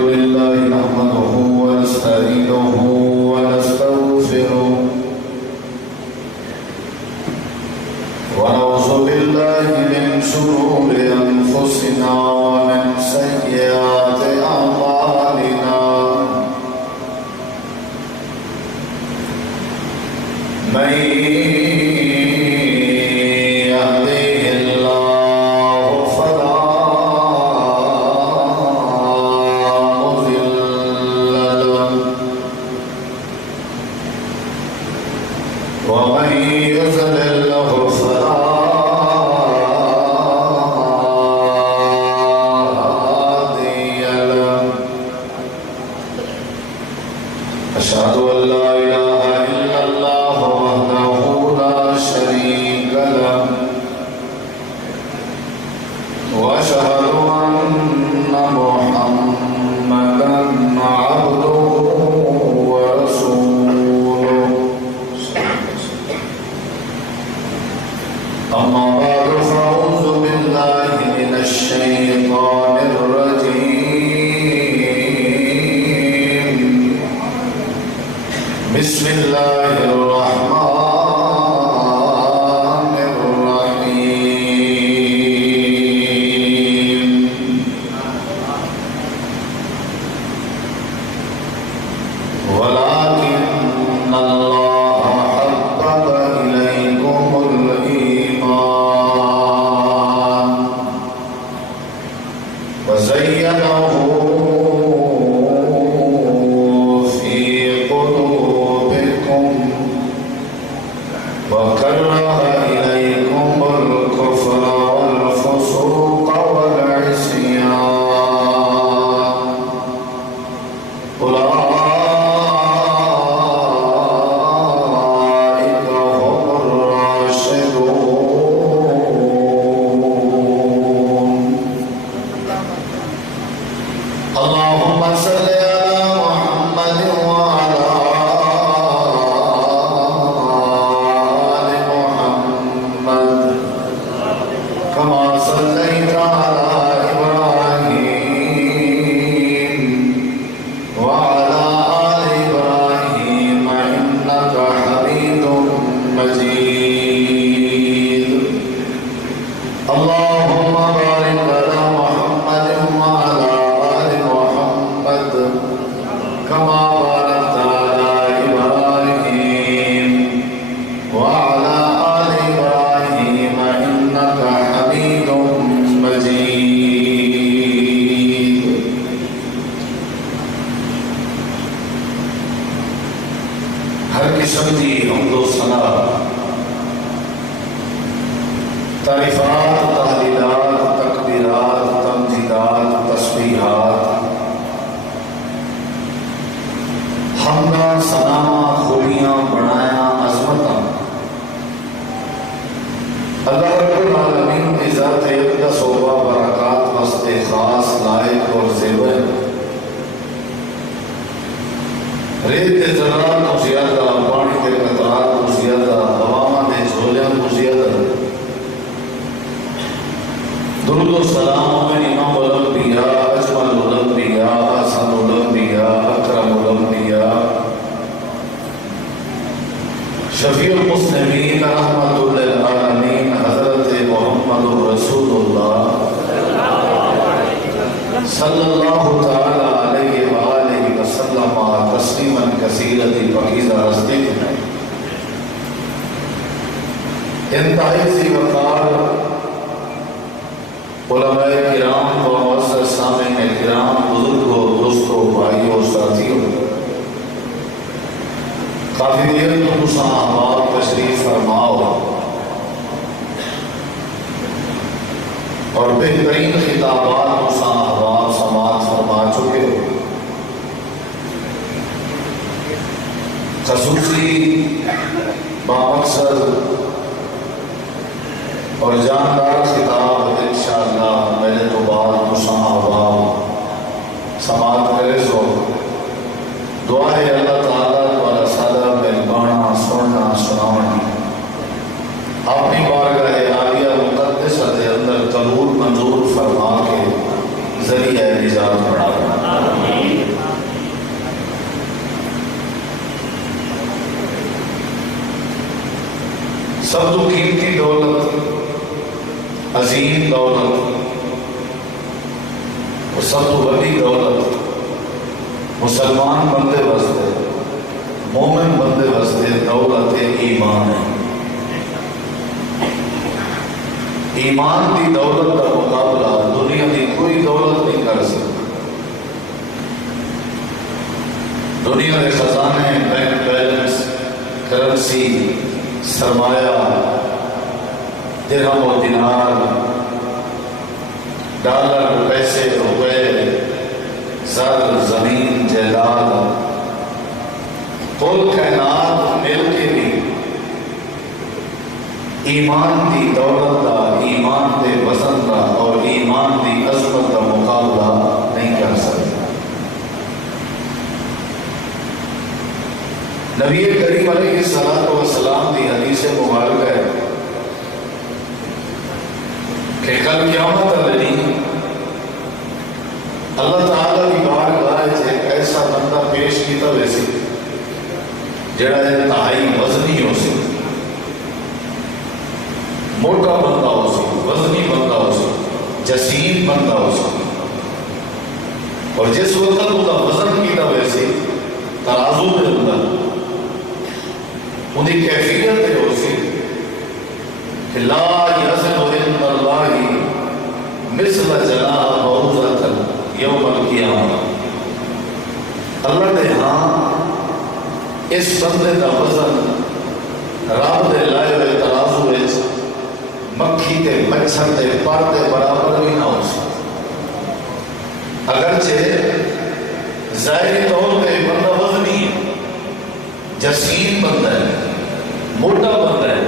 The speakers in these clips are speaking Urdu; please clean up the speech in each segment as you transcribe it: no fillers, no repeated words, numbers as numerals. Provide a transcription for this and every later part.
لله نحمده ونستعينه ونستغفره ونعوذ بالله من شرور أنفسنا ومن سيئات أعمالنا من ومن يضلل له فلا هادي له أشهد أن لا إله إلا الله وحده لا شريك له وأشهد أن محمدا عبده أما بعد فأعوذ بالله من الشيطان الرجيم بسم الله الرحمن الرحيم ولكن الله حبب إليكم الإيمان وزينه في قلوبكم وكره إليكم الكفر والفسوق والعصيان أولئك هم الراشدون اللهم صل على محمد وعلى آل محمد كما صليت على إبراهيم وعلى آل إبراهيم إنك حميد مجيد اللهم بارك على محمد وعلى آل محمد كما باركت على إبراهيم وعلى آل إبراهيم إنك حميد مجيد ہر قسم کی حمد و ثنا تعریفات تحلیلات تکبیرات تمجیدات تسبیحات حمدہ ثنا خوبیاں بڑھایاں عظمتاں اللہ رب العالمین کی ذات اقدس و برکات واسطے خاص لائق اور زیور ریت کے ذرات کو زیادہ پانی کے قطرات کو زیادہ ہواواں کے جھولیاں کو زیادہ درود و سلام میں امام الانبیاء اجمل الانبیاء احسن الانبیاء اکرم الانبیاء شفیع المسلمین رحمت للعالمین حضرت محمد رسول اللہ صلی اللہ تعالی علیہ وآلہ وسلم تسلیما کثیرا پاکیزہ رستے انتہائی سی وقار علماء کرام و معزز سامعین کرام بزرگوں دوستوں بھائیوں ساتھیوں کافی دیر تم احباب تشریف فرماؤ اور بہترین خطابات احباب سماعت فرما چکے ہو خصوصی بامقصد اور جاندار خطاب انشاءاللہ میرے تو بعد احباب سماعت کرے سو دعا ہے اللہ تعالیٰ والا سادہ مہربانہ سننا سناؤں اپنی بارگاہ عالیہ مقدسہ کے اندر قبول منظور فرما کے ذریعہ نجات بنا عظیم دولت اور سب تو بڑی دولت مسلمان بندے واسطے، مومن بندے واسطے دولت ایمان ہے۔ ایمان کی دولت کا مقابلہ دنیا کی کوئی دولت نہیں کر سکتی۔ دنیا کے خزانے، بینک بیلنس، کرنسی، سرمایہ، درہم و دینار، ڈالر، پیسے، روپے، زر، زمین، جائیداد، کل کائنات مل کے بھی ایمان کی دولت کا، ایمان کے وزن کا اور ایمان کی عظمت کا مقابلہ نہیں کر سکتے۔ نبی کریم علیہ السلام کی حدیث مبارک ہے کہ کل قیامت والے دن اللہ تعالیٰ کی بارگاہ وچ ایک ایسا بندہ پیش کیتا ویسے جڑا انتہائی وزنی ہو سی، موٹا بندہ ہو سی، وزنی بندہ ہو سی، جسیم بندہ ہو سی، اور جس وقت وہ وزن کیتا ویسے ترازو دے اندر انہیں کیفیت ہے ہو سی کہ لا یزن عند اللہ مثل جناح بعوضۃ یوم القیامہ۔ اللہ نے ہاں اس بندے کا وزن رب دے لائے ہوئے ترازو وچ مکھی کے مچھر کے پر کے برابر بھی نہ ہو سکتا۔ اگرچہ ظاہری طور پہ بندہ وزنی ہے، جسیم بندہ ہے، موٹا بندہ ہے،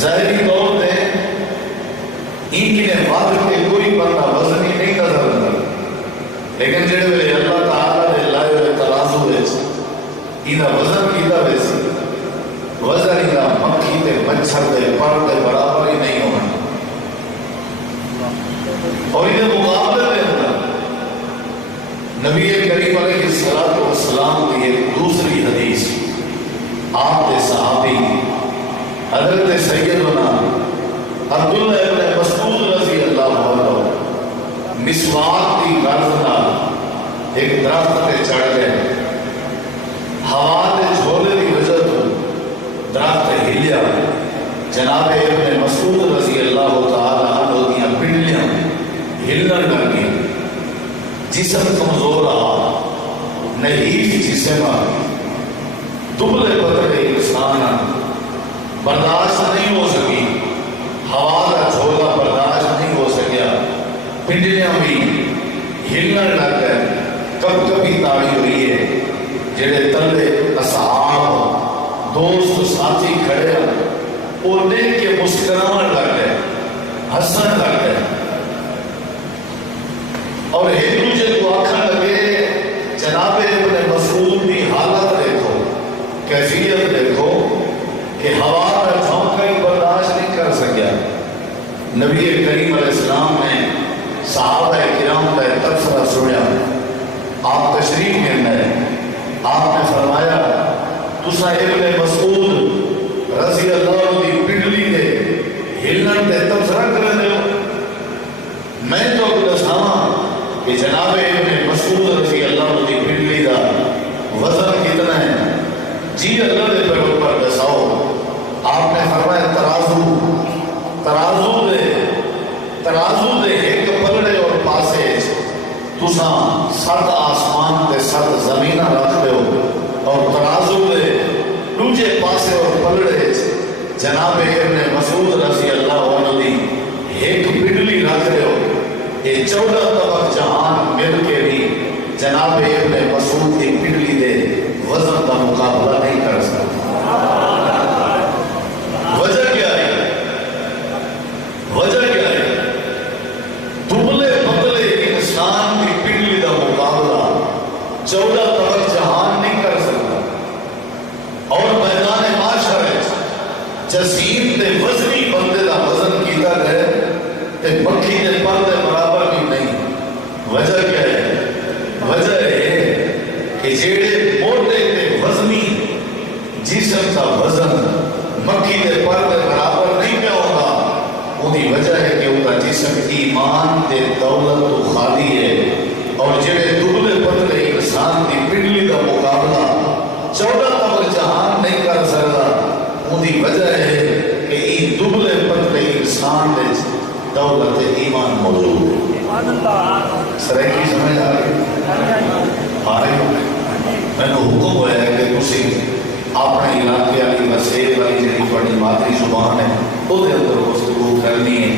ظاہری طور پہ نے بعد کے کوئی بندہ وزنی نہیں نظر آتا، لیکن جڑے ویلے اللہ تعالیٰ نے لائے ہوئے ترازو وچ اینا وزن کیتا ویسی وزن اینا مکھی تے مچھر تے پر تے برابر ہی نہیں ہونا۔ اور یہ مقابلے میں ہوتا نبی کریم علیہ السلام کی ایک دوسری حدیث، آپ کے صحابی حضرت سیدنا عبداللہ ابن مسعود رضی اللہ عنہ مسواک کی غرض نال ایک درخت پہ چڑھ گئے، ہوا کے جھولے کی وجہ تو درخت ہلیا، جناب ابن مسعود رضی اللہ تعالی عنہ کی پنڈلیاں ہلن لگ گئی، جسم کمزور رہا، نحیف جسم، دبلے پتلے انسان، برداشت نہیں ہو سکی، ہوا کا جھولا برداشت نہیں ہو سکیا، پنڈلیاں بھی ہلن لگ گئے، کب کبھی تاڑی ہوئی ہے، جڑے تلے اصحاب دوست ساتھی کھڑے وہ دیکھ کے مسکراہٹ لگ گئے، ہنسن لگ گئے، اور ایک دوسرے کو آخر لگے جناب ابن مسعود کی حالت دیکھو، کیفیت دیکھو کہ ہوا کا جھونکا ہی برداشت نہیں کر سکیا۔ نبی کریم علیہ السلام نے صحابہ کرام کا تبصرہ سنیا، آپ تشریف میں گئے، آپ نے فرمایا تسا ابن مسعود رضی اللہ عنہ کی پنڈلی دے ہلن تے تبصرہ کر دے ہو، میں تو دساواں کہ جناب ابن مسعود رضی اللہ عنہ کی پنڈلی کا وزن کتنا ہے؟ جی اللہ دے پر دساؤ۔ آپ نے فرمایا ترازو دے ایک پلڑے اور پاسے تساں 7 آسمان تے 7 زمینہ رکھ دے ہو، اور ترازو دے دوجے پاسے اور پلڑے جناب ابن مسعود رضی اللہ عنہ دی ایک پنڈلی رکھ دے ہو، یہ 14 طبق جہان مل کے بھی جناب ابن مسعود کی پنڈلی دے وزن کا مقابلہ نہیں کر سکتا۔ وجہ کیا ہے؟ وجہ کیا ہے؟ دبلے پتلے انسان کی پنڈلی کا مقابلہ 14 طبق جہان نہیں کر سکتا، اور میدان معاشر جسیم تے وزنی بندے کا وزن کیتا گئے تے مکھی دے پر دے برابر بھی نہیں۔ وجہ کیا ہے؟ وجہ ہے کہ جیڑے موٹے تے وزنی جسم کا وزن مکھی دے پر دے برابر نہیں پہ ہوگا، وہی وجہ ہے کہ وہ جسم ایمان تے دولت تو خالی ہے، اور جڑے دبلے پتلے انسان کی پنڈلی کا مقابلہ 14 قمر جہان نہیں کر سکتا۔ وہی وجہ ہے کہ یہ دبلے پتلے انسان میں دولت ایمان موجود ہے۔ سرے کی سمجھ آ رہی ہو؟ میں نے حکم ہوا ہے کہ تسی اپنے علاقے والی مسیل والی جڑی تھوڑی مادری زبان ہے وہ اندر گفتگو کرنی ہے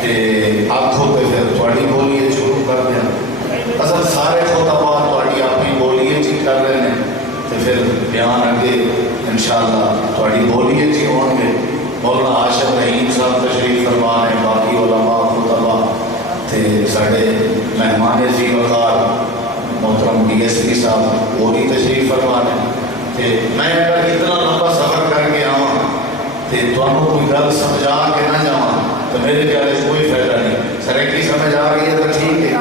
کہ آنکھوں پہ پھر تھوڑی بولیے شروع کر دیں۔ اصل سارے خطبہ تھوڑی اپنی بولیے چی کر رہے ہیں تو پھر بیان اگے انشاءاللہ تھوڑی بولیے چی ہوں گے۔ مولانا عاشق رحیم صاحب تشریف فرما ہیں، باقی علماء خطبہ تے ساڑھے مہمان عزیز وقار محترم ڈی ایس پی صاحب وہ بھی تشریف فرما ہیں۔ میں اگر اتنا لمبا سفر کر کے آؤں تو تمہیں کوئی گل سمجھا کے نہ جاؤں تو میرے خیال سے کوئی فائدہ نہیں۔ سر کی سمجھ آ رہی ہے تو ٹھیک ہے،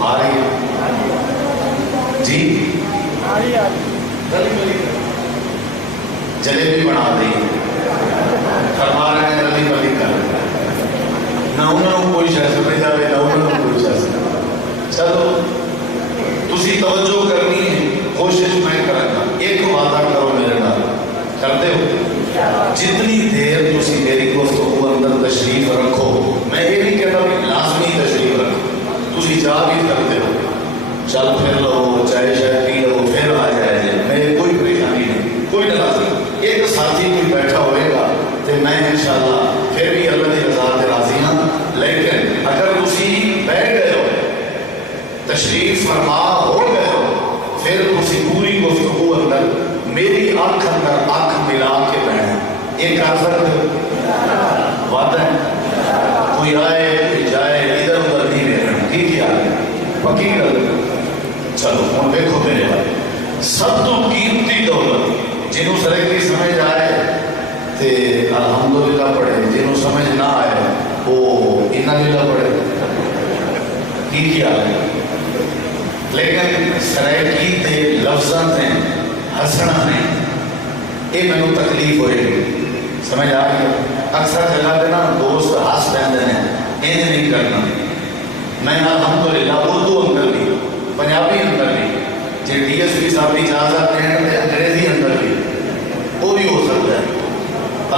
آ رہی ہے جی، جلیبی بنا دی فرما رہے ہیں رلی ملی کر، نہ انہوں نے کوئی شاید سمجھ آئے نہ انہوں نے کوئی شاید سمجھ۔ چلو تسی توجہ کرنی ہے، کوشش میں کرنا۔ ایک وعدہ کرو میرے نال، کرتے ہو؟ جتنی دیر تسی میری گفتگو اندر تشریف رکھو، میں یہ نہیں کہتا کہ لازمی تشریف رکھو، تسی جا بھی کرتے ہو، چل پھر لو چائے شاید پی لو پھر آ جائے، میں کوئی پریشانی نہیں، کوئی ناراضی۔ ایک ساتھی کوئی بیٹھا ہوئے گا تو میں انشاءاللہ پھر بھی اللہ کی رضا سے راضی ہوں، لیکن اگر تسی بیٹھ گئے ہو تشریف فرما ہو گئے ہو پھر اسی پوری گفتگو اندر میری آنکھ اندر آنکھ ملا کے بیٹھنا، یہ کر سکتے وعدہ ہے؟ کوئی آئے کوئی جائے ادھر ادھر نہیں بیٹھنا، ٹھیک ہے؟ پکی گل۔ چلو ہوں دیکھو میرے بھائی، سب تو قیمتی دولت جنہوں سرکی سمجھ آئے تے الحمدللہ پڑھے، جنہوں سمجھ نہ آئے وہ اناللہ پڑھے، ٹھیک ہے؟ لیکن سرائکی تے لفظاں تے ہسنا نے یہ مینوں تکلیف ہوئے گی، سمجھ آ گئی؟ اکثر جگہ پہ نا دوست ہس پہنتے ہیں یہ نہیں کرنا۔ میں الحمدللہ اردو اندر بھی پنجابی اندر بھی جی ڈی ایس پی صاحب کی اجازت دین تے انگریزی اندر بھی وہ بھی ہو سکتا ہے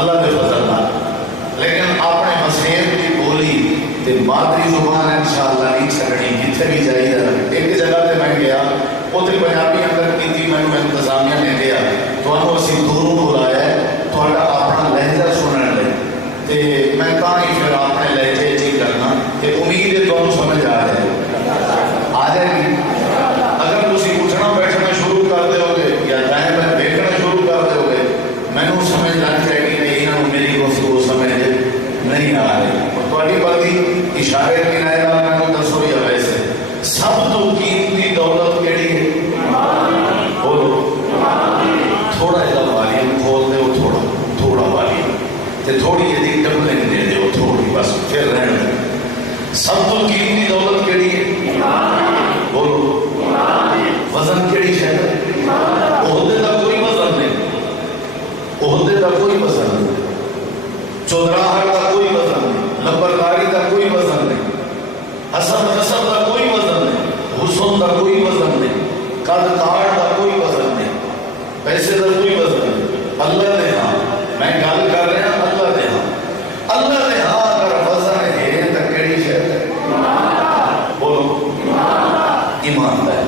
اللہ کے فضل نال، لیکن اپنے مسیب کی بولی تے مادری زبان انشاءاللہ نہیں چھڑنی، جتھے بھی جائیے۔ ایک جگہ تے میں گیا اتنے پنجابی اندر کی میں انتظامیہ نے گیا تو اسی دوروں بلایا ہے تھوڑا اپنا لہجہ سنن لے تے میں ہی پھر اپنے لہجے چی کرنا کہ امید ہے تمہیں سمجھ آ جائے گی۔ اگر تسی اٹھنا بیٹھنا شروع کر دو گے یا دائیں بائیں دیکھنا شروع کر دو گے مینوں سمجھ لگ جائے گی کہ انہوں میری گفتگو سمجھ نہیں آ رہی، اور تھوڑی بڑی اشارے کی نئے نال میں دسو یا ویسے سب تو قیمتی دولت کیڑی ہے؟ بولو تھوڑا جا والیم کھول دے، تھوڑا تھوڑا والیم تے تھوڑی جی ڈبلنگ دے دے تھوڑی بس پھر رہن دے۔ سب تو قیمتی دولت کیڑی ہے؟ بولو وزن کیڑی شاید؟ عہدے کا کوئی وزن نہیں، عہدے کا کوئی وزن نہیں، چودراہٹ کا کوئی وزن نہیں، لمبرداری کا کوئی وزن نہیں، حسب نسب کا کوئی وزن نہیں، حسن کا کوئی وزن نہیں، قد کاٹ کا کوئی وزن نہیں، پیسے کا کوئی وزن نہیں۔ اللہ دے ہاں میں گل کر رہا ہوں، اللہ دے ہاں، اللہ دے ہاں اگر وزن ہے تو کیڑی شے ہے؟ بولو ایمان ہے۔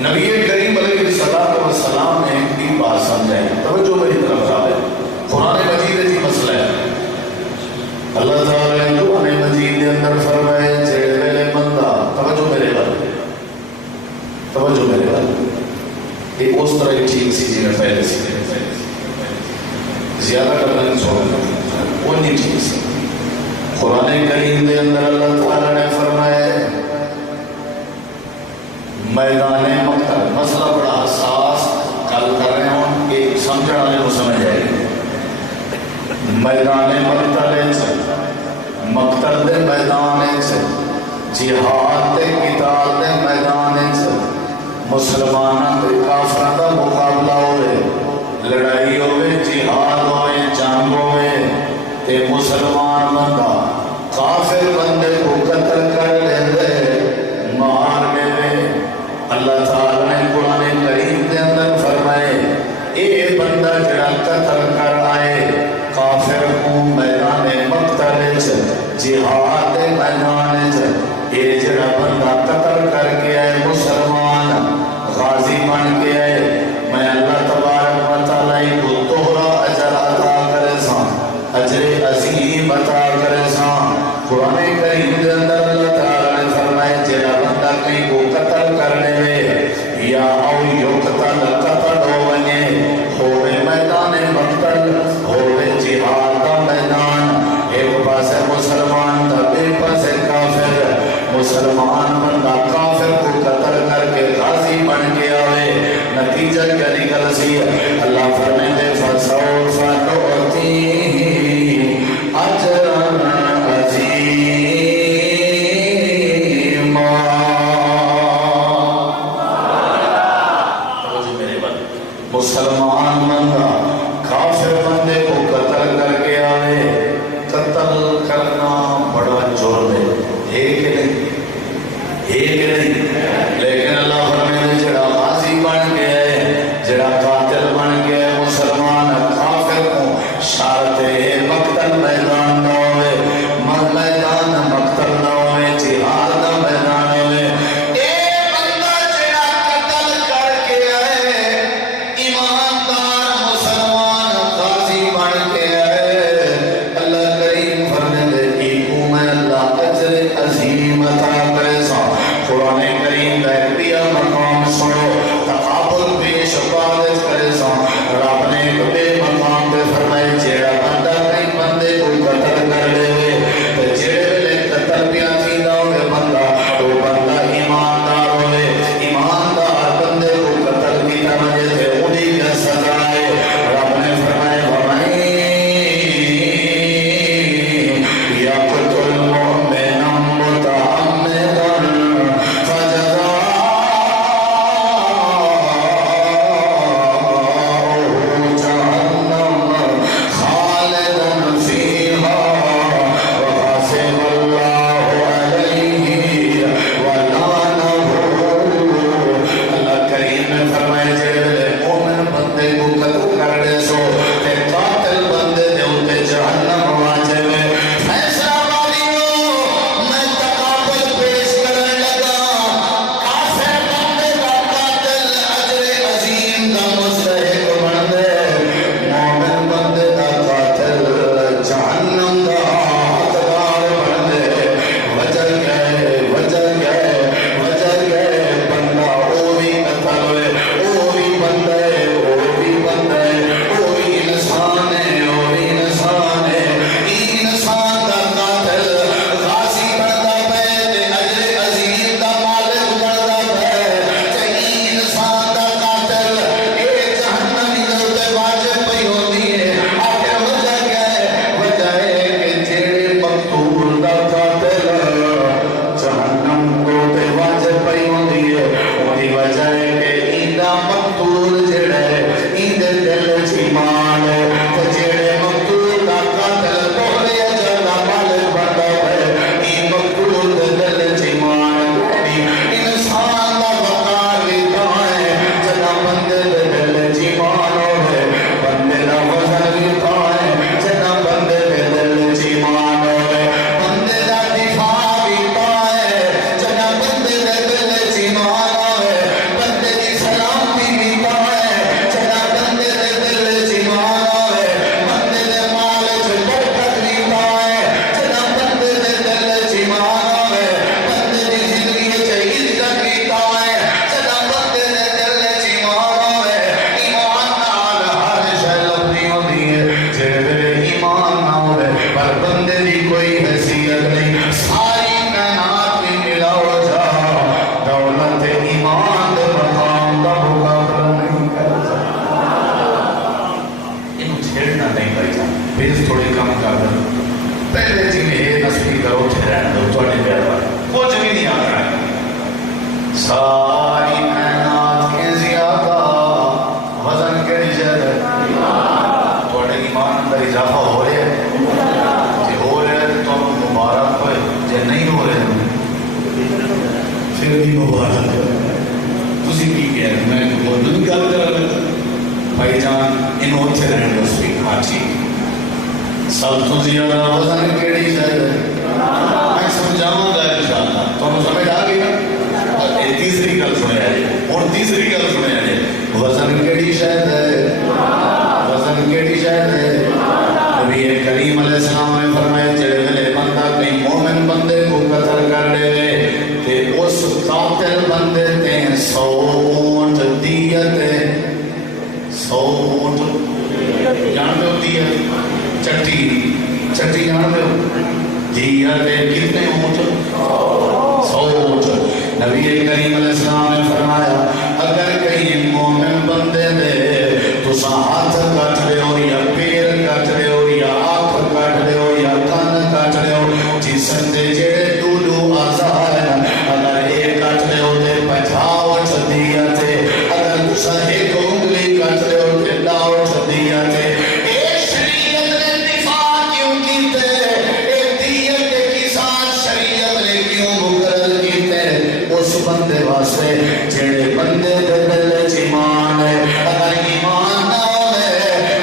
نبی کریم علیہ الصلوۃ والسلام نے ایک بات سمجھائی، توجہ میری طرف جاؤ، قرآن مجید کی مسئلہ ہے۔ اللہ تعالیٰ نے قرآن مجید کے اندر فرمائے جڑے ویلے بندہ، توجہ میرے بال، توجہ میرے بال، یہ اس طرح کی ٹھیک سی جی میں پہلے سی زیادہ کرنا نہیں چھوڑنا، وہ نہیں ٹھیک سی۔ قرآن کریم کے اندر اللہ تعالیٰ نے فرمائے میدان مقتل، مسئلہ بڑا حساس گل کر رہے ہوں کہ سمجھنے والے کو سمجھ آئے گی۔ میدان مقتل دے میدان جہاد دے قتال دے میدان مسلمانوں تے کافراں دا مقابلہ ہوئے، لڑائی ہوئے، جہاد ہوئے، جنگ ہوئے تے مسلمان اللہ تعالیٰ نے قرآن کریم کے اندر فرمائے اے بندہ جڑا قتل کر آئے کافر کو میدان مقتل جہاد میدان اے جڑا بندہ قتل کر کے آئے مسلمان غازی بن کے آئے میں اللہ تبارک و تعالیٰ کو دوہرا اجر عطا کرے سا اجر عظیم عطا کرے سا قرآن کریم کے اندر اللہ تعالیٰ نے فرمائے جڑا بندہ کہیں کو قتل کرنے میں یا او یو قتل ہو بنے ہوئے میدان مقتل ہوئے جہاد کا میدان ایک پاس مسلمان تھا بے پاس کافر مسلمان بندہ کافر کو قتل کر کے غازی بن کے آئے نتیجہ کیا نکل سی اللہ فرمائے دے فسوف نؤتیہ اجرا عظیما مسلمان بندہ کافر بندے کو قتل کر کے آئے قتل کرنا بڑا جرم ہے کہ نہیں لیکن اللہ فرمائے جڑا غازی بن کے آئے جڑا قاتل بن کے آئے مسلمان کافر کو شرط مقتل میدان نہ ہوئے میدان مقتل نہ ہوئے جہاد نہ میدان ہوئے اے بندہ جڑا قتل کر کے آئے ایماندار مسلمان غازی بن کے آئے اللہ کریم فرمائے ایکو میں اللہ اجر عظیم عطا کرے سا قرآن کریم بہتیا مقام سنو تقابل پیش عبادت کرے سا رب نے بے مقام پہ فرمائے جیڑا بندہ کئی بندے کو قتل کر لے جیڑے لے قتل پیا تھینا ہوئے بندہ وہ بندہ ایماندار ہوئے ایماندار بندے کو قتل کی تمجھے تھے انہی کا سزا ہے رب نے فرمائے وَمَن يَقْتُلْ مُؤْمِنًا مُتَعَمِّدًا ساری کائنات کے زیادہ وزن کے زیادہ تھوڑے ایمان اندر اضافہ ہو رہے ہیں جی ہو رہے ہیں تو مبارک ہوئے جی نہیں ہو رہے ہیں پھر بھی مبارک ہوئے تسی کی کہہ رہے میں اردو میں گل کر رہا بھائی جان انہوں اتھے رہنے دو سی ہاں ٹھیک سب تو زیادہ وزن کیڑی شاید ہے میں سمجھاؤں گا انشاءاللہ تو ہم سمجھ آ گئی نا تیسری گل سنے آئے اور تیسری گل سنے آئے وزن کیڑی شاید ہے وزن کیڑی شاید ہے نبی کریم علیہ السلام نے فرمایا جڑے ویلے بندہ کئی مومن بندے کو قتل کر دے تے اس قاتل بندے تے 100 اونٹ دیت ہے 100 اونٹ جان دو دیت چٹی جان دو دیت ہے کتنے اونٹ 100 اونٹ نبی کریم علیہ السلام نے فرمایا اگر کئی مومن بندے دے تو ہاتھ کٹ دے ہو یا پیر کٹ دے ہو یا آنکھ کٹ دے ہو یا کان کٹ دے ہو جسم دے جڑے دو آزار اگر ایک کٹ دے ہو تے 50 دیت ہے اگر دوسرا ایک انگلی کٹ دے ہو تے 10 دیت ہے اے شریعت نے دفاع کیوں کیتے اے دیت کے قصاص شریعت نے کیوں مقرر کیتے اس بندے واسطے جڑے بندے دے دل وچ ایمان ہے اگر ایمان نہ ہوے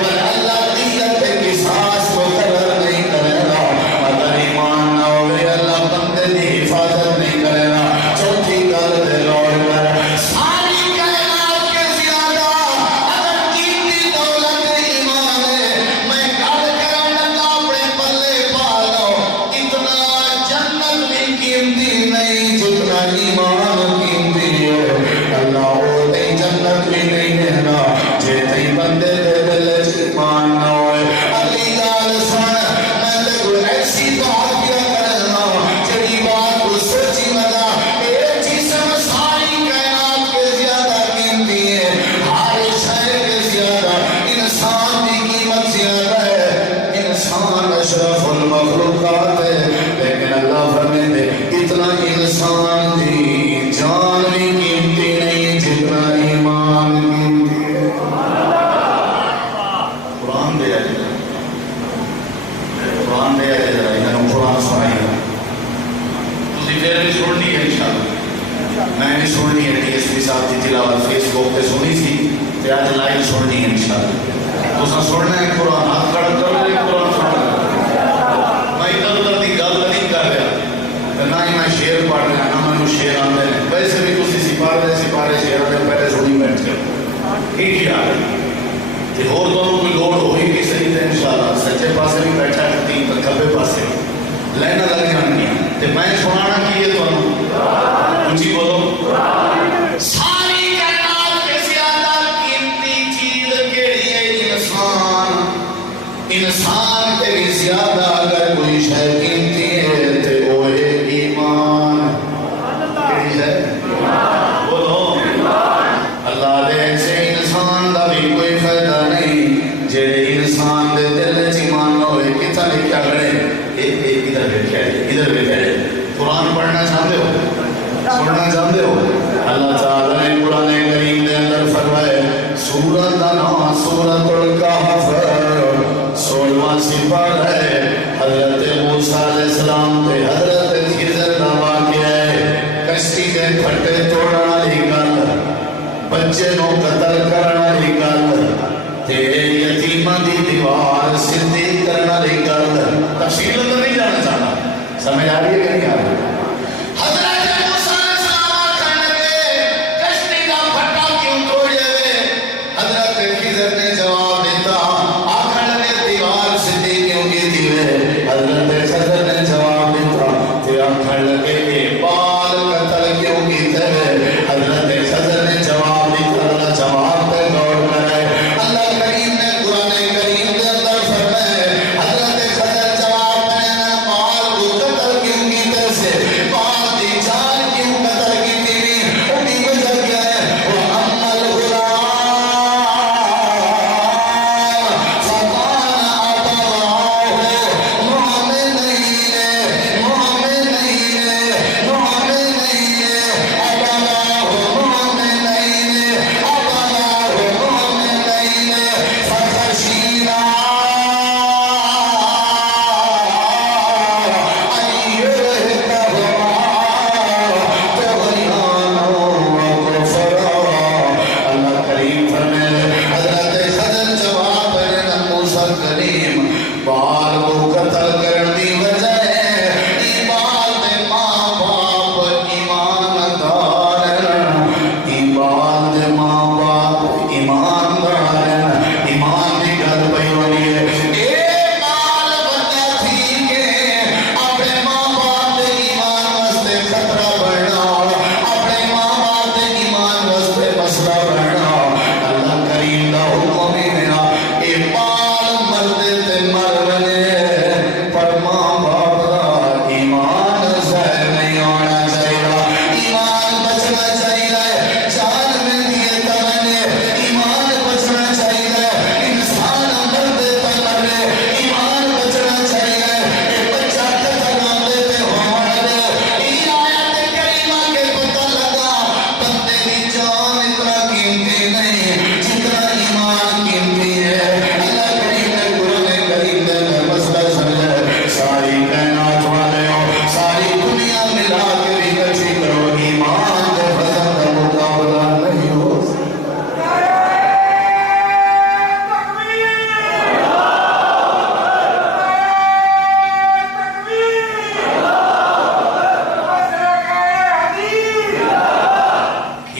پر اللہ دیت کے قصاص مقرر نہیں کرے گا اگر ایمان نہ ہوے اللہ بندے دی حفاظت نہیں کرے گا چوتھی گل دے لوڑ کر ساری کائنات کے زیادہ اگر قیمتی دولت ایمان ہے میں گل کروں لگا اپنے پلے پا لو اتنا جنت بھی قیمتی نہیں جتنا ایمان قیمتی ہے اللہ وہ نہیں جنت بھی نہیں دینا جے تی بندے دے دل وچ ایمان نہ ہوئے اگلی گل سن میں تے کوئی ایسی بات کیا کرنا جڑی بات کو سوچی لگا اے جسم ساری کائنات کے زیادہ قیمتی ہے ہر شے کے زیادہ انسان کی قیمت زیادہ ہے انسان اشرف المخلوقات ہے لیکن اللہ فرماتے اتنا انسان دی جان بھی قیمتی نہیں جتنا ایمان قیمتی ہے قرآن دے آئے قرآن دے آئے ذرا انہوں قرآن سنائی گا تسی پھر بھی سننی ہے انشاءاللہ میں بھی سننی ہے ٹی ایس پی صاحب کی تلاوت فیس بک پہ سنی سی تے آج لائیو سننی ہے انشاءاللہ تو سننا ہے قرآن ہاتھ کھڑا کر لے قرآن سننا میں ادھر ادھر دی گل نہیں کر رہا نہ ہی میں شعر پڑھ رہا نہ میں شعر آتے ہیں ویسے بھی تسی سپارے شعر آتے پہلے سنی بیٹھ کے ایک ہی آ رہے کہ اور دونوں کوئی لوڑ ہوئی بھی صحیح ہے انشاءاللہ سچے پاسے بھی بیٹھا کرتی تو کھبے پاسے لینا لگے ہوں تے میں سنانا کی ہے تو اونچی بولو ساری کائنات کے زیادہ قیمتی چیز کیڑی ہے انسان کے بھی زیادہ اگر کوئی شے قیمتی ہے تے وہ ہے ایمان کیڑی ہے بولو اللہ دے سے انسان دا بھی کوئی فائدہ نہیں جڑے انسان دے دل وچ ایمان نہ ہوئے کتھا لکھیا کرے ادھر بیٹھے قرآن پڑھنا چاہتے ہو سننا چاہتے ہو اللہ تعالی نے قرآن کریم دے اندر فرمائے سورۃ نام سورۃ الکہف 16واں سپارہ ہے حضرت موسیٰ علیہ السلام تے حضرت خضر دا واقعہ ہے کشتی دے پھٹے توڑن والی گل بچے نو قتل کرن والی گل تے یتیماں دی دیوار سدھی کرن والی گل تفصیل تو نہیں جانا چاہتا سمجھ آ رہی ہے کہ نہیں آ رہی حضرت موسیٰ علیہ السلام کہنے لگے کشتی کا پھٹا کیوں توڑے حضرت خضر نے جواب دیتا آخر لگے دیوار سدھی کیوں کی دیوے حضرت خضر نے جواب دیتا کہ آخر لگے کہ بال قتل کیوں کی دیوے حضرت خضر نے جواب دیتا اللہ جواب پہ غور کرے اللہ کریم نے قرآن کریم کے اندر فرمائے حضرت خضر جواب میں بال کو قتل کیوں کی دیوے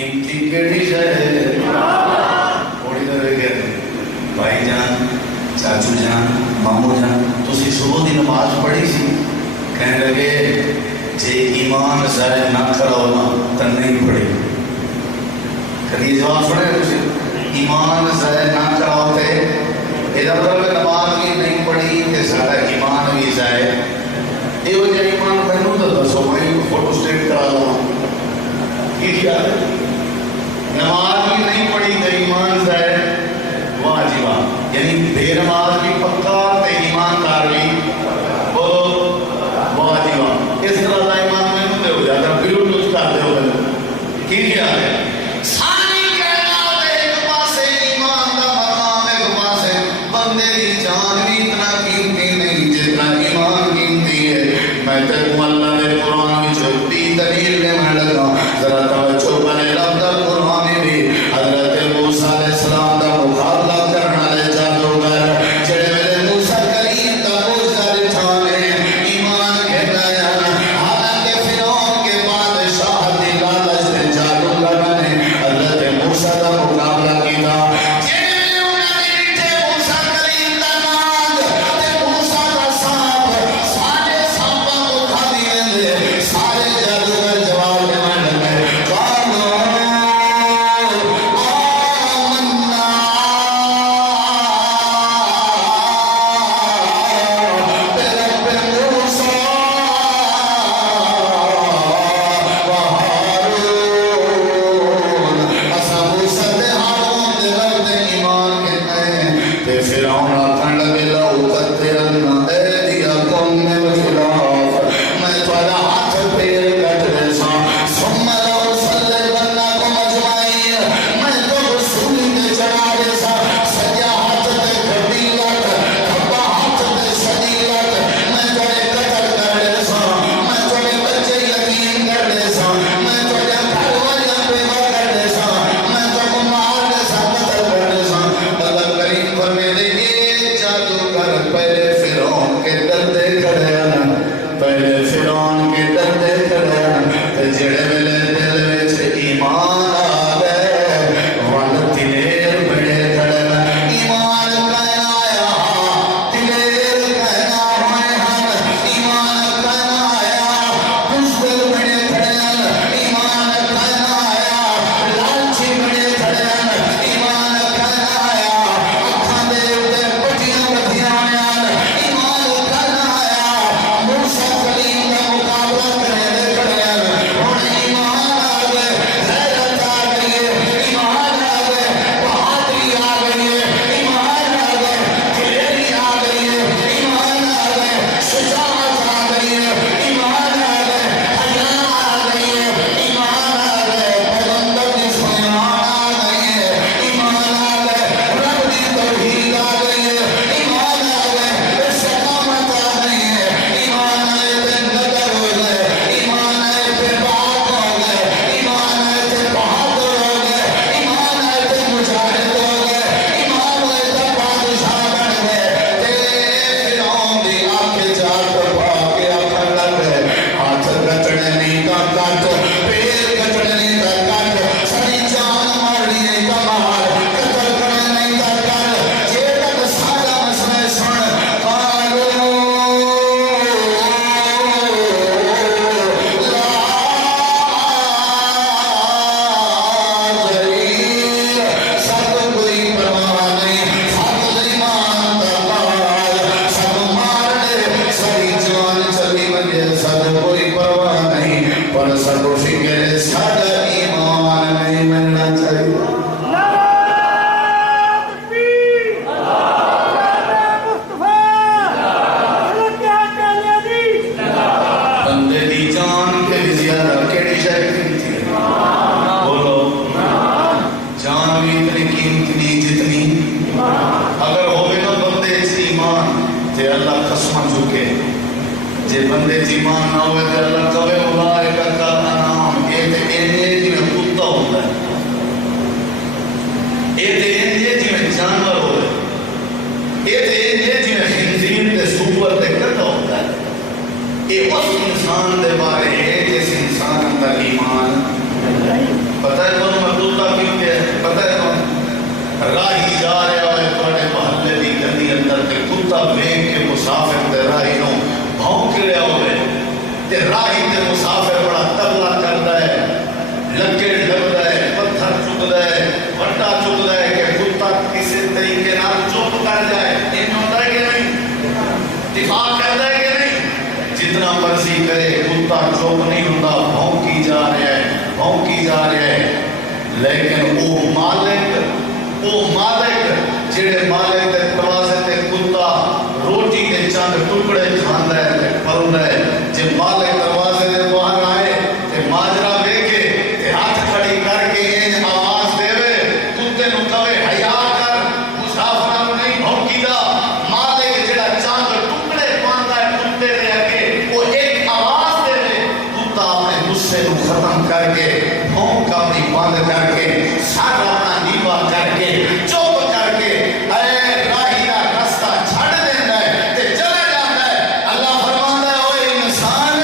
قیمتی کیڑی ہے تھوڑی دیر گئے بھائی جان چاچو جان مامو جان تسی صبح دی نماز پڑھی سی کہنے لگے جے ایمان ظاہر نہ کرو نا تو نہیں پڑھی کبھی جواب سنے تسی ایمان ظاہر نہ کرو تے یہ مطلب نماز بھی نہیں پڑھی تے سارا ایمان بھی ظاہر یہ وجہ ایمان مینوں تو دسو میں فوٹو سٹیٹ کرا لوں کی خیال ہے نماز بھی نہیں پڑھی تو ایمان ظاہر واہ جی واہ یعنی بے نماز بھی پکا تے ایماندار بھی بولو واہ جی واہ اس طرح کا ایمان میں نہیں ہو جاتا بالکل اس کا دے ہو کی خیال ہے ساری کہنا ہوتے ایک پاسے ایمان کا مقام ایک پاسے بندے کی جان بھی اتنا قیمتی نہیں جتنا ایمان قیمتی ہے میں تیرے اللہ نے قرآن میں چھوٹی دلیل لے میں لگا ذرا توجہ بنے لفظ قرآن بھی حضرت موسیٰ علیہ السلام کا مقابلہ کرنا لے جادوگر جڑے میرے موسیٰ کریم کا موسیٰ رٹھانے ایمان کے بیان حالانکہ فرعون کے بادشاہ دی لالچ سے جادوگر نے حضرت موسیٰ کا مقابلہ کیا جڑے میرے انہوں نے رٹھے موسیٰ کریم کا ناگ تے موسیٰ کا سانپ سارے سانپاں کو کھا دیے سارے جادوگر جواب دینے لگے قالوا بندے ایمان نہ ہوئے تو اللہ کبھی اولئک کالانعام یہ تے انجے جی میں کتا ہوتا ہے یہ تے انجے جی میں جانور ہوئے یہ تے انجے جی میں خنزیر تے سور تے کتا ہوتا ہے یہ اس انسان دے بارے ہے جس انسان اندر ایمان پتہ ہے لیکن وہ مالک جڑے مالک دے دروازے تے کتا روٹی کے چند ٹکڑے کھاندا ہے تے پھردا ہے، جے مالک دروازے دے باہر آئے تے ماجرا ویکھے تے ہاتھ کھڑی کر کے این آواز دیوے، کتے نوں کہے حیا کر، مسافراں نوں نہیں بھونکیدا، مالک جڑا چند ٹکڑے پاندا ہے کتے دے اگے، وہ ایک آواز دیوے، کتا اپنے غصے نوں ختم کر کے بھونک اپنی بند کر کے سر اپنا نیوا کر کے چپ کر کے اے راہی دا رستہ چھڑ دیندا ہے تے چلا جاندا ہے۔ اللہ فرماندا ہے اوے انسان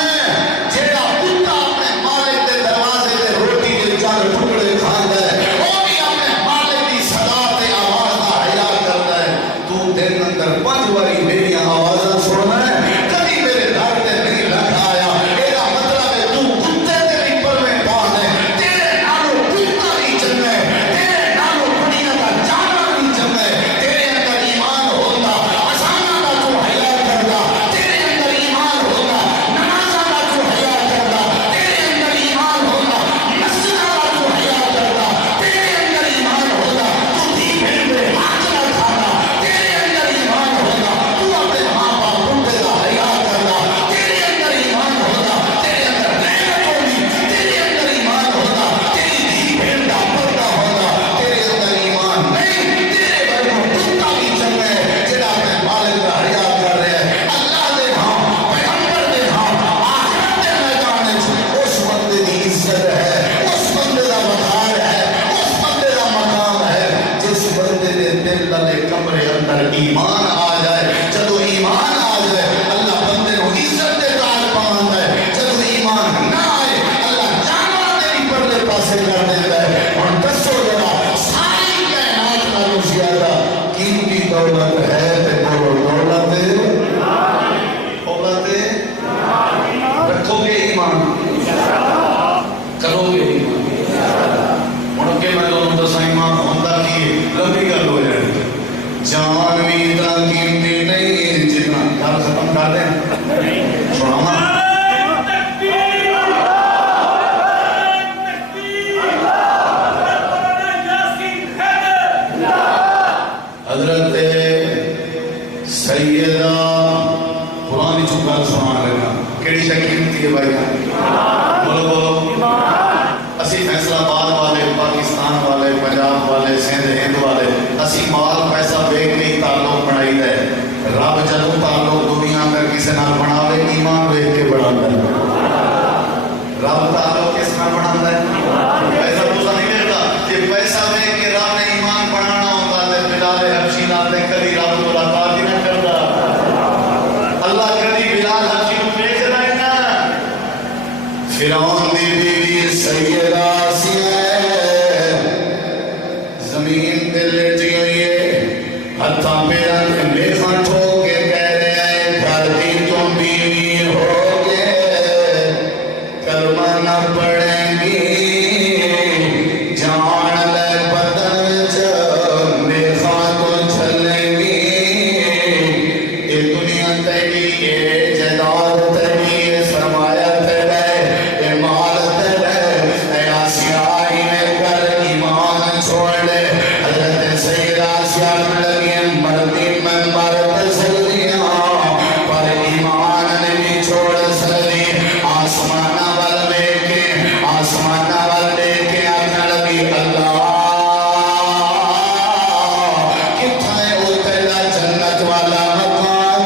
جیڑا کتا اپنے مالک دے دروازے تے روٹی دے چند ٹکڑے کھاندا ہے، وہ بھی اپنے مالک دی صدا تے آواز دا حیا کردا ہے۔ تو دن اندر 5 واری میری آوازاں سننا ہے، کبھی میرے در تے نہیں لنگ آیا، میرا مطلب ہے تو کتے تے بھی پرویں پان ہے، تیرے نالوں کتا نہیں جمے، تیرے نالوں دنیا دا جانور نہیں جمے، تیرے اندر ایمان ہوتا اذاناں دا تو حیا کردا، تیرے اندر ایمان ہوتا نمازاں دا تو حیا کردا، تیرے اندر ایمان ہوتا مسجداں دا تو حیا کردا، تیرے اندر ایمان ہوتا تو دی بہن دے حق نہ کھانا، تیرے اندر ایمان ہوتا تو اپنے ماں باپ بندے دا حیا کردا، تیرے اندر ایمان ہوتا تیرے اندر رحمت ہوندی، تیرے اندر ایمان ہوتا تیری دی بہن دا پردہ ہوتا، تیرے اندر ایمان نہیں، تیرے ورگوں کتا بھی جمے جڑا اپنے مالک دا حیا کر رہا ہے۔ اللہ دے ہاں پیغمبر دے ہاں آخرت دے میدان وچ اس بندے دی عزت ہے، اس بندے دا وقار ہے، اس بندے دا مقام ہے جس بندے دے دل دے کمرے اندر ایمان آ جائے۔ جدو ایمان آ جائے اللہ بندے کو عزت دے تاج پاوندا ہے، جدو ایمان نہ آئے اللہ جانور دے بھی پرلے پاسے کر دیندا ہے۔ ہن دسو ذرا ساری کائنات نالوں زیادہ قیمتی دولت ہے تے دولت رکھو گے ایمان، کرو گے ایمان، مڑ کے میں تمہیں دساں ایمان ہوندا کی لمبی گل ہو جائے، جان بھی اتنا قیمتی نہیں جتنا گل ختم کر دیں سناواں۔ حضرت سیدہ قرآن چوں گل سنان لگا، کیڑی شے قیمتی ہے بھائی؟ بولو بولو، اسی فیصلہ آباد والے، پاکستان والے، پنجاب والے، سندھ ہند والے، اسی مال پیسہ ویکھ کے تعلق بنائی دے، رب جدوں تعلق دنیا کر کسی نال بناوے ایمان ویکھ کے بناتا ہے۔ رب تعلق کس نال بناتا ہے؟ پیسہ دوسرا نہیں دیتا، کہ پیسہ ویکھ کے رب نے ایمان بنانا ہوتا ہے بلال حبشی نال نے کبھی رب ملاقات ہی نہ کرتا۔ اللہ کبھی بلال حبشی کو ویکھ رہا ہے نا۔ فرعون دی بیوی سیدہ آسیہ زمین تے لیٹی ہوئی ہے، ہتھاں پیراں تے میخاں ٹھو کے کہہ رہے ہیں گھر دی تم بیوی ہو گے، کلمہ نہ پڑھیں گی، جان لے بدن چ میخاں تو چلیں گی، یہ دنیا تیری ہے، جائیداد تیری ہے، سرمایہ تیرا ہے، یہ مال تیرا ہے، اے آسیہ آئینے کر ایمان چھوڑ لے۔ حضرت سیدہ آسیہ لگی مردی میں مرد سکتیاں پر ایمان نہیں چھوڑ سکتی، آسمانہ وال لے کے آسمانہ وال لے کے آنے لگی اللہ کتھا ہے وہ تیرا جنت والا مکان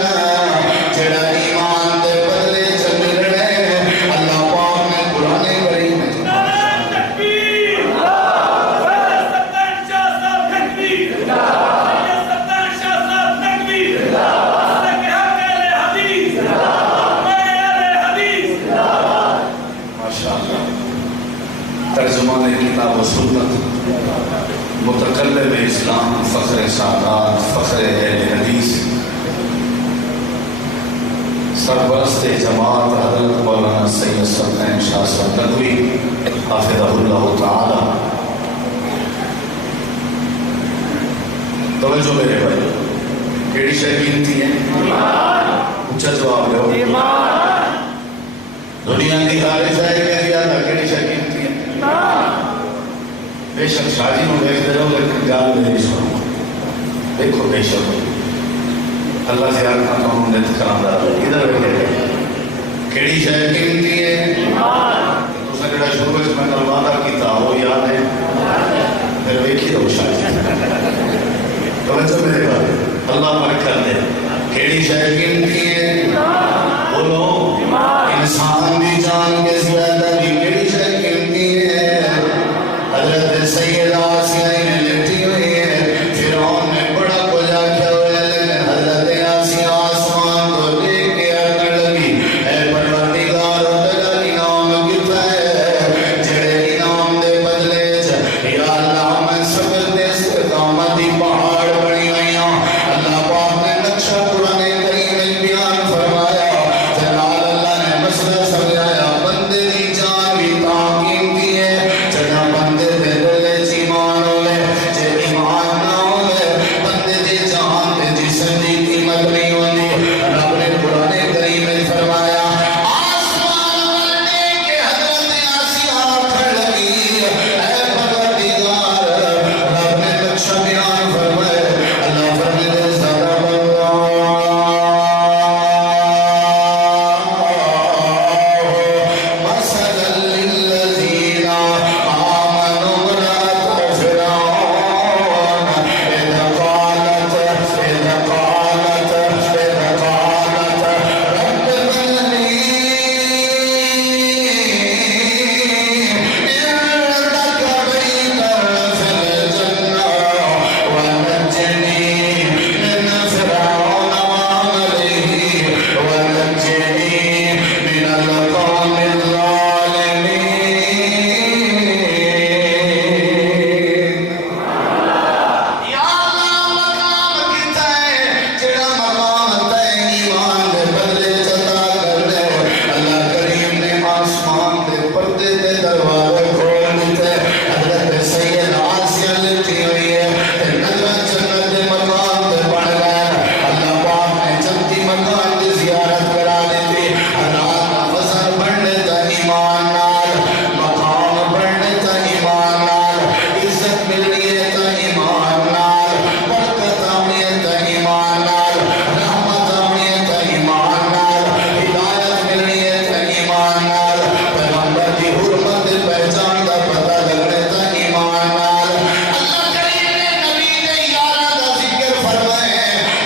جڑا ایمان دے بدلے چ ملنے۔ اللہ پاک نے قرآن کریم میں ترجمان کتاب و سنت، متکلم اسلام، فخر سادات، فخر اہل حدیث، سرپرست جماعت حضرت مولانا سید سلطان شاہ صاحب ندوی حافظہ اللہ تعالی۔ توجہ میرے بھائی، کیڑی شے قیمتی ہے؟ اونچا جواب دو۔ دنیا کی ہر شے کے زیادہ کیڑی شے قیمتی ہے؟ بے شک شاہ جی کو دیکھتے رہو لیکن گل میری سنو دیکھو بے شک اللہ زیارت کا کام نت کرانا ادھر بیٹھے کیڑی شے قیمتی ہے تساں جڑا شروع وچ میں کل وعدہ کیتا وہ یاد ہے پھر ویکھی رہو شاہ جی توجہ میرے بات اللہ پاک کر دے کیڑی شے قیمتی ہے بولو انسان دی جان کے زیادہ بھی کیڑی شے قیمتی ہے حضرت سیدہ آسیہ نے لٹی ہوئی ہے فرعون نے بڑا کچھ آکھیا ہوا ہے لیکن حضرت آسیہ آسمان کو دیکھ کے آنے لگی اے پروردگار تیرا انعام کتنا ہے جڑے انعام دے بدلے یا اللہ میں صبر دے استقامت دی پہاڑ بنی ہوئی ہوں اللہ پاک نے نقشہ قرآن کریم میں بیان فرمایا جلال اللہ نے مسئلہ سمجھایا بندے دی جان بھی قیمتی ہے جہاں بندے دے دل ایمان ہوے جے ایمان نہ ہوے بندے دی جان تے جسم دی قیمت نہیں ہوندی رب نے قرآن کریم میں فرمایا آسمان بننے کے حضرت آسیہ آکھن لگی اے پروردگار رب نے نقشہ بیان فرمایا اللہ فرماتے ضرب مثلا للذین آمنوا امرأة فرعون إذ قالت رب ابن لي عندك بيتا في الجنة ونجني من فرعون وعمله ونجني من القوم الظالمين یا اللہ مقام کتا ہے جڑا مقام تے ایمان دے بدلے عطا کرنے اللہ کریم نے آسمان دے پردے دے دروازے کھول دیتے حضرت سید آسیہ لٹی ہوئی ہے تے نظر جنت دے مقام دے بڑھ گئے اللہ پاک نے جنتی مقام دی زیارت کرا دیتی اللہ کا وزن بڑھنے تا ایمان نال مقام بڑھنے تا ایمان نال عزت ملنی ہے تا ایمان نال برکت آنی ہے تا ایمان نال رحمت آنی ہے تا ایمان نال ہدایت ملنی ہے تا ایمان نال پیغمبر دی حرمت دی پہچان دا پتہ لگنے تا ایمان نال اللہ کریم نے نبی نے یارہ دا ذکر فرمائے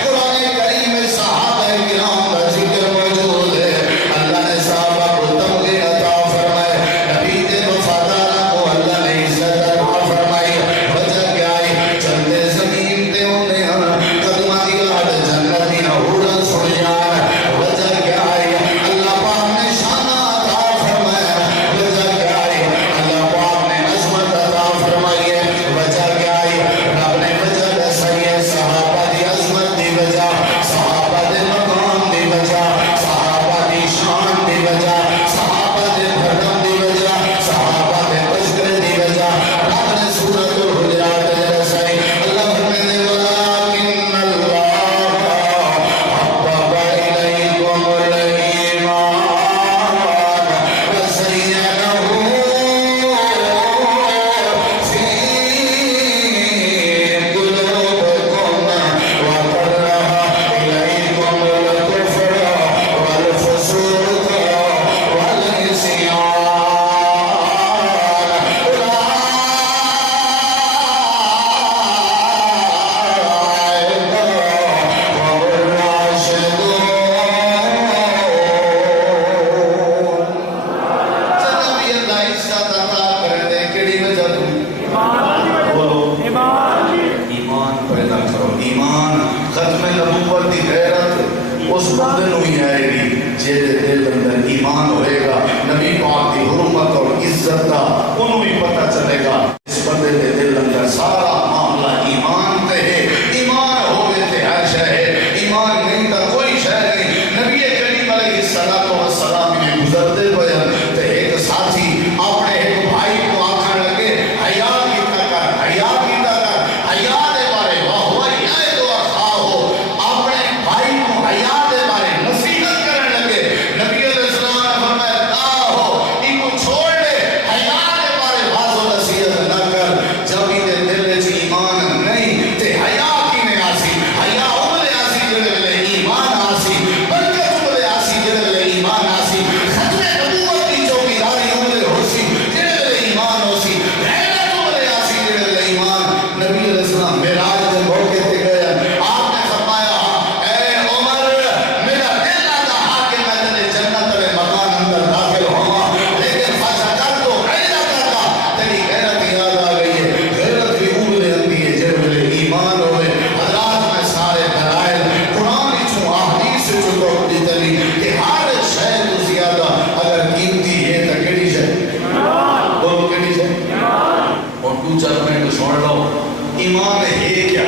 قرآن کریم میں صحابہ کرام دا ذکر موجود ہے اللہ نے صحابہ کو تمغے عطا فرمائے نبی دے وفادارہ کو اللہ نے عزت عطا فرمائی وجہ کیا ہے چندے زمین تے ہونے ہیں قدمہ دی آڑ جنت دی نہورا سن جان وجہ کیا ہے اللہ پاک نے شانہ عطا فرمایا وجہ کیا ہے اللہ پاک نے عظمت عطا فرمائی ہے وجہ کیا ہے رب نے وجہ دسائی ہے صحابہ دی عظمت دی وجہ صحابہ دے مقام دی وجہ صحابہ دی شان دی وجہ صحابہ دے بھرم دی وجہ صحابہ دے تذکرے دی وجہ رب نے سورۃ الحجرات میں دسائی اللہ فرماتے ہیں ولکن اللہ حبب الیکم الایمان وزینہ فی قلوبکم وکرہ الیکم الکفر والفسوق والعصیان اولئک هم الراشدون جنبی اللہ عزت عطا کر دے کیڑی وجہ تو بولو ایمان پیدا کرو ایمان ختم نبوت دی غیرت اس بندے نو ہی آئے گی جیدے دل اندر ایمان ہوئے گا نبی پاک دی حرمت اور عزت کا انہوں ہی پتہ چلے گا اس بندے دے دل اندر سارا معاملہ ایمان تے ہے ایمان ہوئے تے ہر شے ہے ایمان نہیں تا کوئی شے نہیں نبی کریم علیہ السلام میں گزرتے ہوئے تے ایک ساتھی اپنے ایک بھائی کو آکھن لگے حیا کی ایمان ہے کیا؟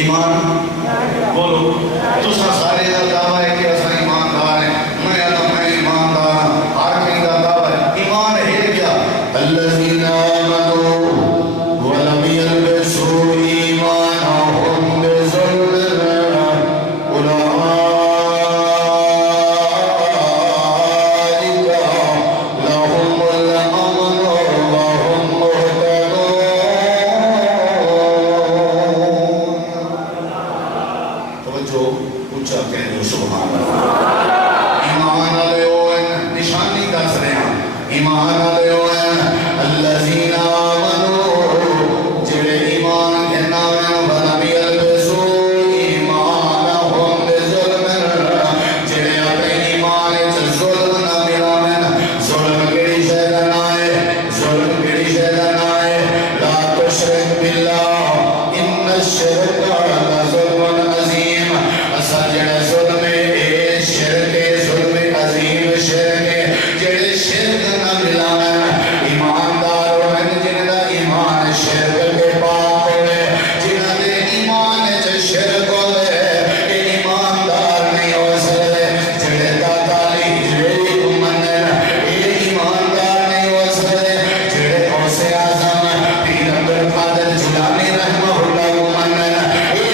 ایمان بولو تو سارے کا دعویٰ ہے کہ ایسا ایماندار ہے، میں ایماندار ہوں، ہر کہیں کا دعویٰ ہے، ایمان ہے کیا؟ الذین آمنوا ولم یلبسوا ایمانهم بظلم اولئک لهم الامن وهم مہتدون۔ توجہ اونچا کہہ دو سبحان اللہ۔ ایمان والے ہوئے نشانی دس رہے ہیں، ایمان والے ہوئے الذین آمنوا جڑے ایمان کہنا ہے ولم یلبسوا ایمانهم بظلم جڑے اپنے ایمان وچ ظلم نہ ملاون۔ ظلم کیڑی شے دا نام ہے؟ ظلم کیڑی شے دا نام ہے؟ لا تشرک باللہ ان الشرک لظلم عظیم۔ اسا جڑا ظلم ہے اے شرک ہے، ظلم عظیم شرک ہے، جڑے شرک نہ ملاون ایماندار ہوئے، جنہاں دا ایمان شرک کے پاک ہوئے، جنہاں دے ایمان وچ شرک ہوئے اے ایماندار نہیں ہو سکدے۔ جڑے تعالی ہجویری کو منن اے ایماندار نہیں ہو سکدے۔ جڑے غوث اعظم پیر عبد القادر جیلانی رحمہ اللہ کو منن اے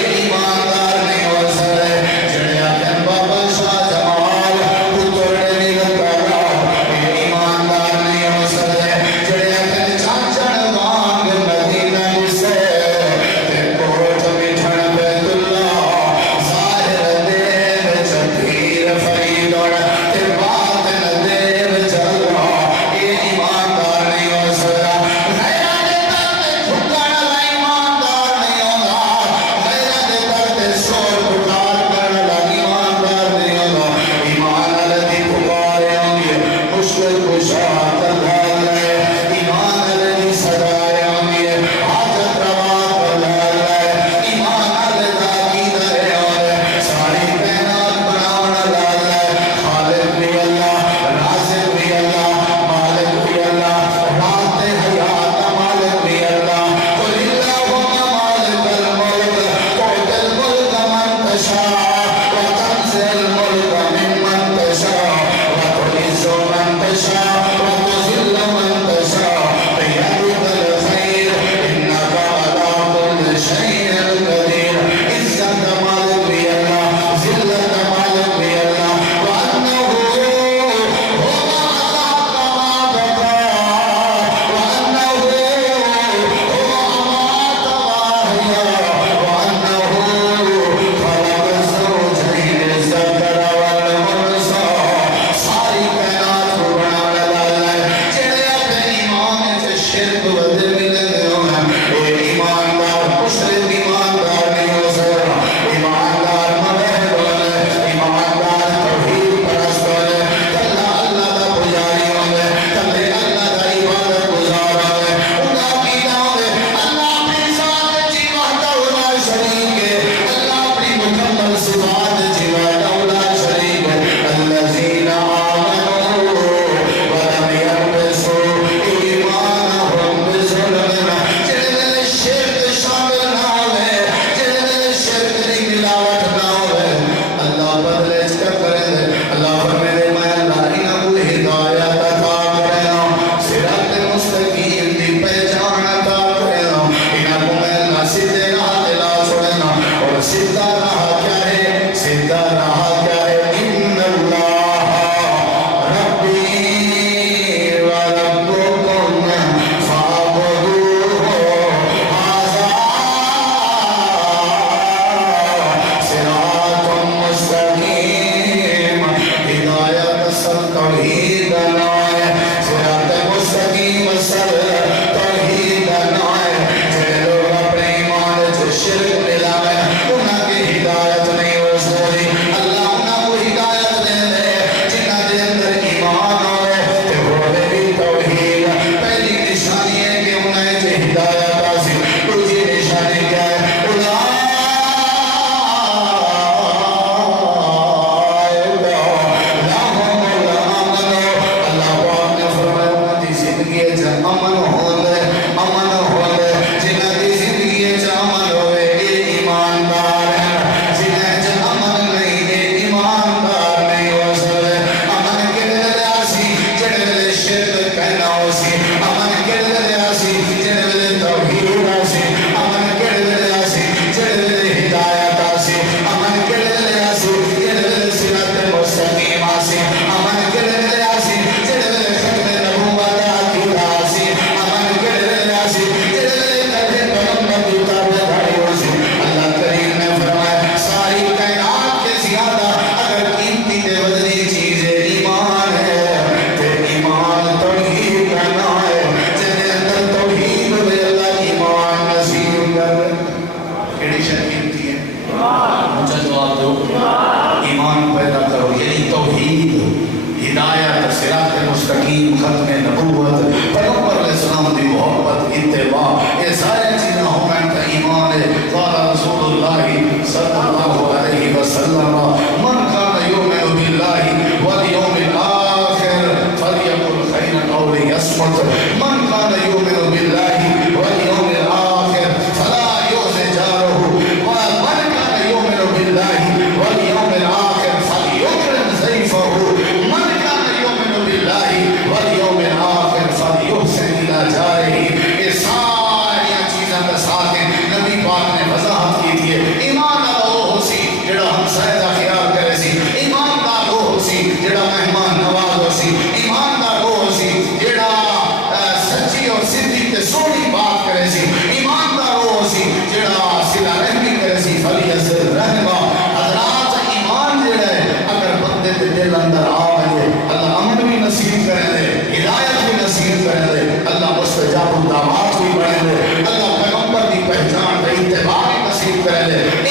بنے لے اللہ پیغمبر دی پہچان دی اتباع نصیب کرے لے